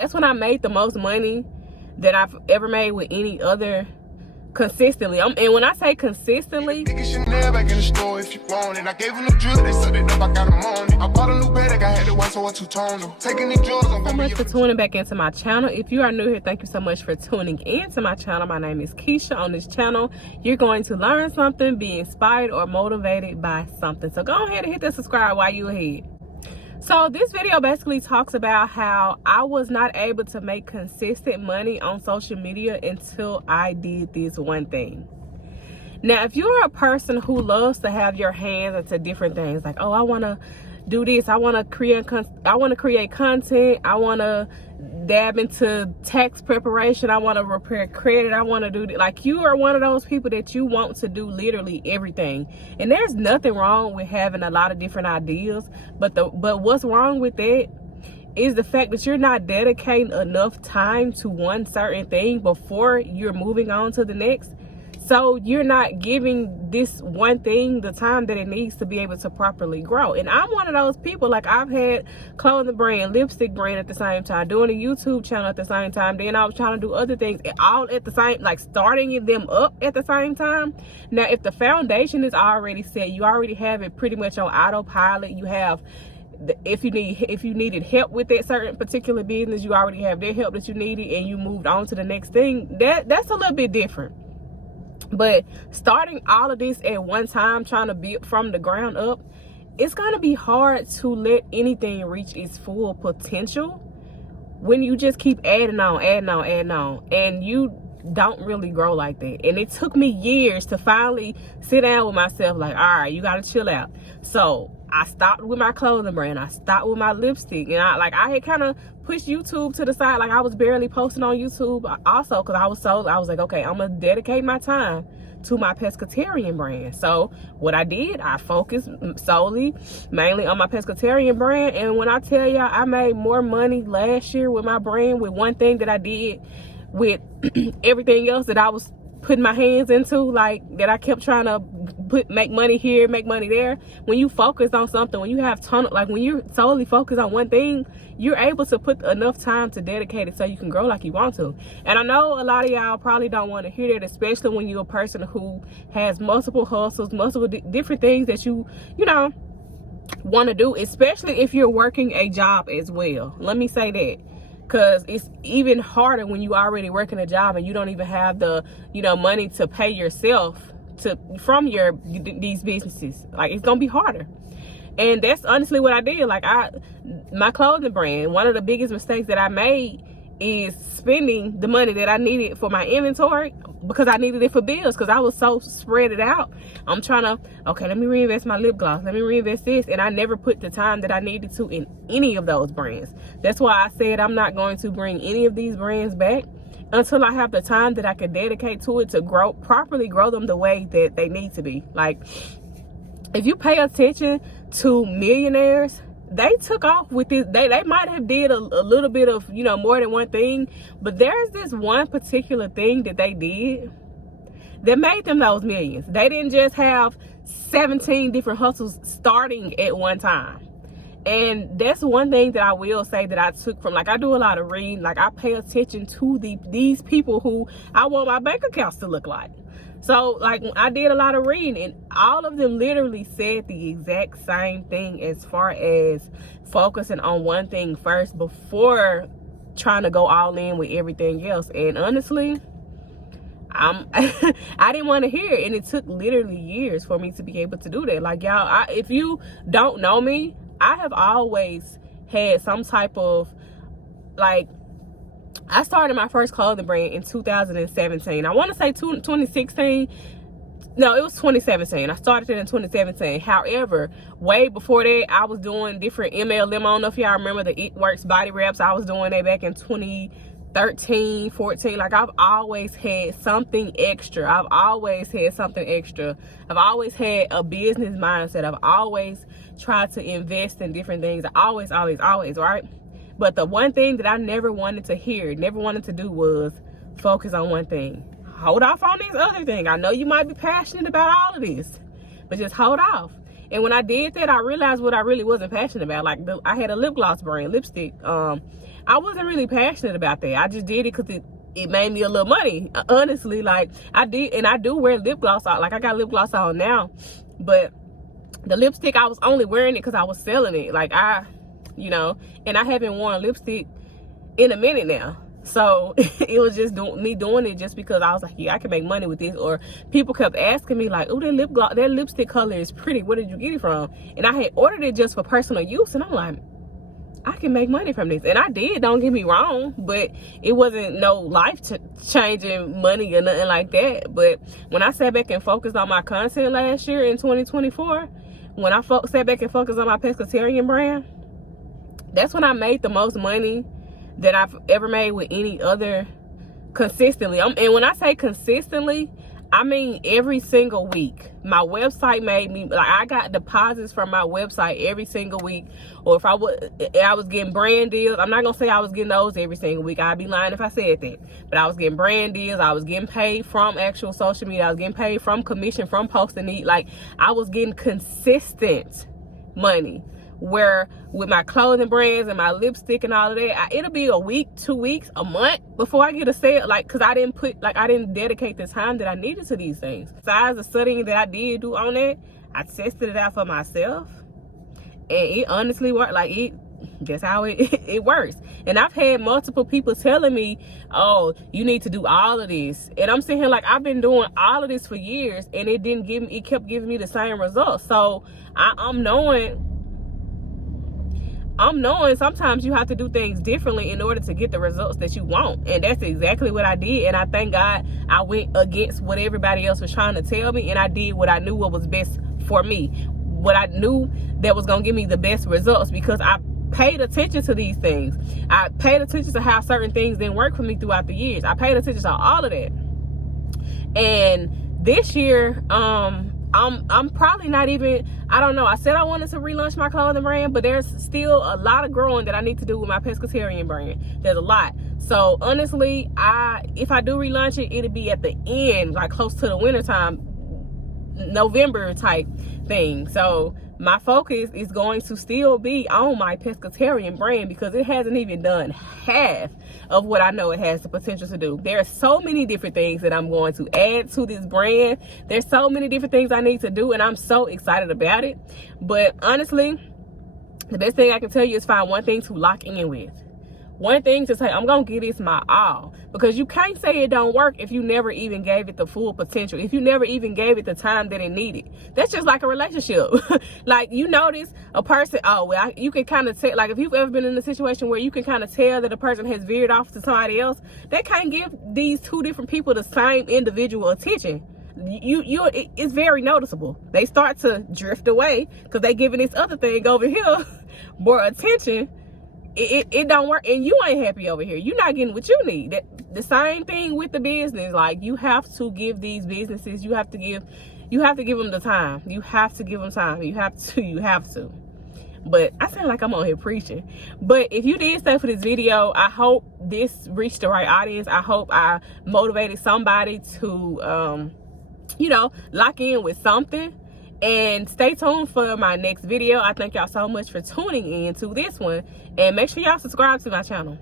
That's when I made the most money that I've ever made with any other consistently. And when I say consistently, Chanel back in the store if you want it. I gave them the drill, they set it up, I got them on it. I bought a new bed, I had the one so I two-tone. Taking the drugs, I'm so much for tuning back into my channel. If you are new here, thank you so much for tuning into my channel. My name is Keisha. On this channel, you're going to learn something, be inspired or motivated by something. So go ahead and hit the subscribe while you're ahead. So this video basically talks about how I was not able to make consistent money on social media until I did this one thing. Now, if you're a person who loves to have your hands into different things, like, oh, I want to do this, I want to create content, I want to dab into tax preparation, I want to repair credit, I want to do, like, you are one of those people that you want to do literally everything. And there's nothing wrong with having a lot of different ideas, but what's wrong with that is the fact that you're not dedicating enough time to one certain thing before you're moving on to the next. So you're not giving this one thing the time that it needs to be able to properly grow. And I'm one of those people, like, I've had clothing brand, lipstick brand at the same time, doing a YouTube channel at the same time. Then I was trying to do other things all at the same, like starting them up at the same time. Now, if the foundation is already set, you already have it pretty much on autopilot. You have, if you needed help with that certain particular business, you already have their help that you needed, and you moved on to the next thing. That's a little bit different. But starting all of this at one time, trying to build from the ground up, it's going to be hard to let anything reach its full potential when you just keep adding on, and you don't really grow like that. And it took me years to finally sit down with myself, like, all right, you got to chill out. So I stopped with my clothing brand, I stopped with my lipstick, and I had kind of pushed YouTube to the side. Like, I was barely posting on YouTube also, because I was like, okay, I'm gonna dedicate my time to my pescatarian brand. So what I did, I focused mainly on my pescatarian brand. And when I tell y'all, I made more money last year with my brand, with one thing that I did, with everything else that I was putting my hands into, like, that I kept trying to make money here, make money there. When you focus on something, when you have when you're solely focused on one thing, you're able to put enough time to dedicate it so you can grow like you want to. And I know a lot of y'all probably don't want to hear that, especially when you're a person who has multiple hustles, multiple different things that you know want to do, especially if you're working a job as well. Let me say that, because it's even harder when you already working a job and you don't even have the money to pay yourself from these businesses. Like, it's gonna be harder. And that's honestly what I did. Like, my clothing brand, one of the biggest mistakes that I made is spending the money that I needed for my inventory, because I needed it for bills, because I was so spread it out. I'm trying to, okay, let me reinvest my lip gloss, let me reinvest this, and I never put the time that I needed to in any of those brands. That's why I said I'm not going to bring any of these brands back until I have the time that I can dedicate to it to properly grow them the way that they need to be. Like, if you pay attention to millionaires, they took off with this. They might have did a little bit of, more than one thing, but there's this one particular thing that they did that made them those millions. They didn't just have 17 different hustles starting at one time. And that's one thing that I will say that I took from, like, I do a lot of reading. Like, I pay attention to these people who I want my bank accounts to look like. So, like, I did a lot of reading, and all of them literally said the exact same thing as far as focusing on one thing first before trying to go all in with everything else. And honestly, I didn't want to hear it, and it took literally years for me to be able to do that. Like, y'all, if you don't know me, I have always had some type of, like, I started my first clothing brand in 2017. I want to say 2016. No, it was 2017. I started it in 2017. However, way before that, I was doing different MLM. I don't know if y'all remember the It Works body wraps. I was doing that back in 2013, 14. Like, I've always had something extra. I've always had a business mindset. I've always tried to invest in different things. Always, right? But the one thing that I never wanted to hear, never wanted to do, was focus on one thing. Hold off on these other things. I know you might be passionate about all of this, but just hold off. And when I did that, I realized what I really wasn't passionate about. Like, I had a lip gloss brand, lipstick. I wasn't really passionate about that. I just did it because it made me a little money, honestly. Like, I did, and I do wear lip gloss on. Like, I got lip gloss on now, but the lipstick, I was only wearing it because I was selling it. Like, you know, and I haven't worn lipstick in a minute now. So it was just me doing it just because I was like, yeah, I can make money with this. Or people kept asking me like, oh, that lipstick color is pretty. Where did you get it from? And I had ordered it just for personal use, and I'm like, I can make money from this. And I did, don't get me wrong, but it wasn't no life-changing money or nothing like that. But when I sat back and focused on my content last year in 2024, when I sat back and focused on my pescatarian brand, that's when I made the most money that I've ever made with any other consistently. And when I say consistently, I mean every single week. My website made me, like, I got deposits from my website every single week. Or if I was getting brand deals. I'm not gonna say I was getting those every single week. I'd be lying if I said that. But I was getting brand deals. I was getting paid from actual social media. I was getting paid from commission, from posting it. Like, I was getting consistent money. Where with my clothing brands and my lipstick and all of that, it'll be a week, 2 weeks, a month before I get a sale. Like, because I didn't dedicate the time that I needed to these things. Besides the studying that I did do on it, I tested it out for myself, and it honestly worked. Like, that's how it works. And I've had multiple people telling me, oh, you need to do all of this. And I'm sitting here like, I've been doing all of this for years, and it kept giving me the same results. So I'm knowing sometimes you have to do things differently in order to get the results that you want. And that's exactly what I did. And I thank God I went against what everybody else was trying to tell me, and I did what I knew what was best for me, what I knew that was going to give me the best results, because I paid attention to these things. I paid attention to how certain things didn't work for me throughout the years. I paid attention to all of that. And this year, I'm probably not even, I don't know. I said I wanted to relaunch my clothing brand, but there's still a lot of growing that I need to do with my pescatarian brand. There's a lot. So honestly, if I do relaunch it, it'll be at the end, like close to the winter time, November type thing. So my focus is going to still be on my pescatarian brand, because it hasn't even done half of what I know it has the potential to do. There are so many different things that I'm going to add to this brand. There's so many different things I need to do, and I'm so excited about it. But honestly, the best thing I can tell you is find one thing to lock in with. One thing to say, I'm going to give this my all. Because you can't say it don't work if you never even gave it the full potential. If you never even gave it the time that it needed. That's just like a relationship. Like, you notice a person, you can kind of tell, like if you've ever been in a situation where you can kind of tell that a person has veered off to somebody else, they can't give these two different people the same individual attention. It's very noticeable. They start to drift away because they giving this other thing over here more attention. It don't work, and you ain't happy over here. You're not getting what you need. The same thing with the business. Like, you have to give these businesses, you have to give them the time. You have to give them time. You have to. But I sound like I'm on here preaching. But if you did stay for this video, I hope this reached the right audience. I hope I motivated somebody to, lock in with something. And stay tuned for my next video. I thank y'all so much for tuning in to this one. And make sure y'all subscribe to my channel.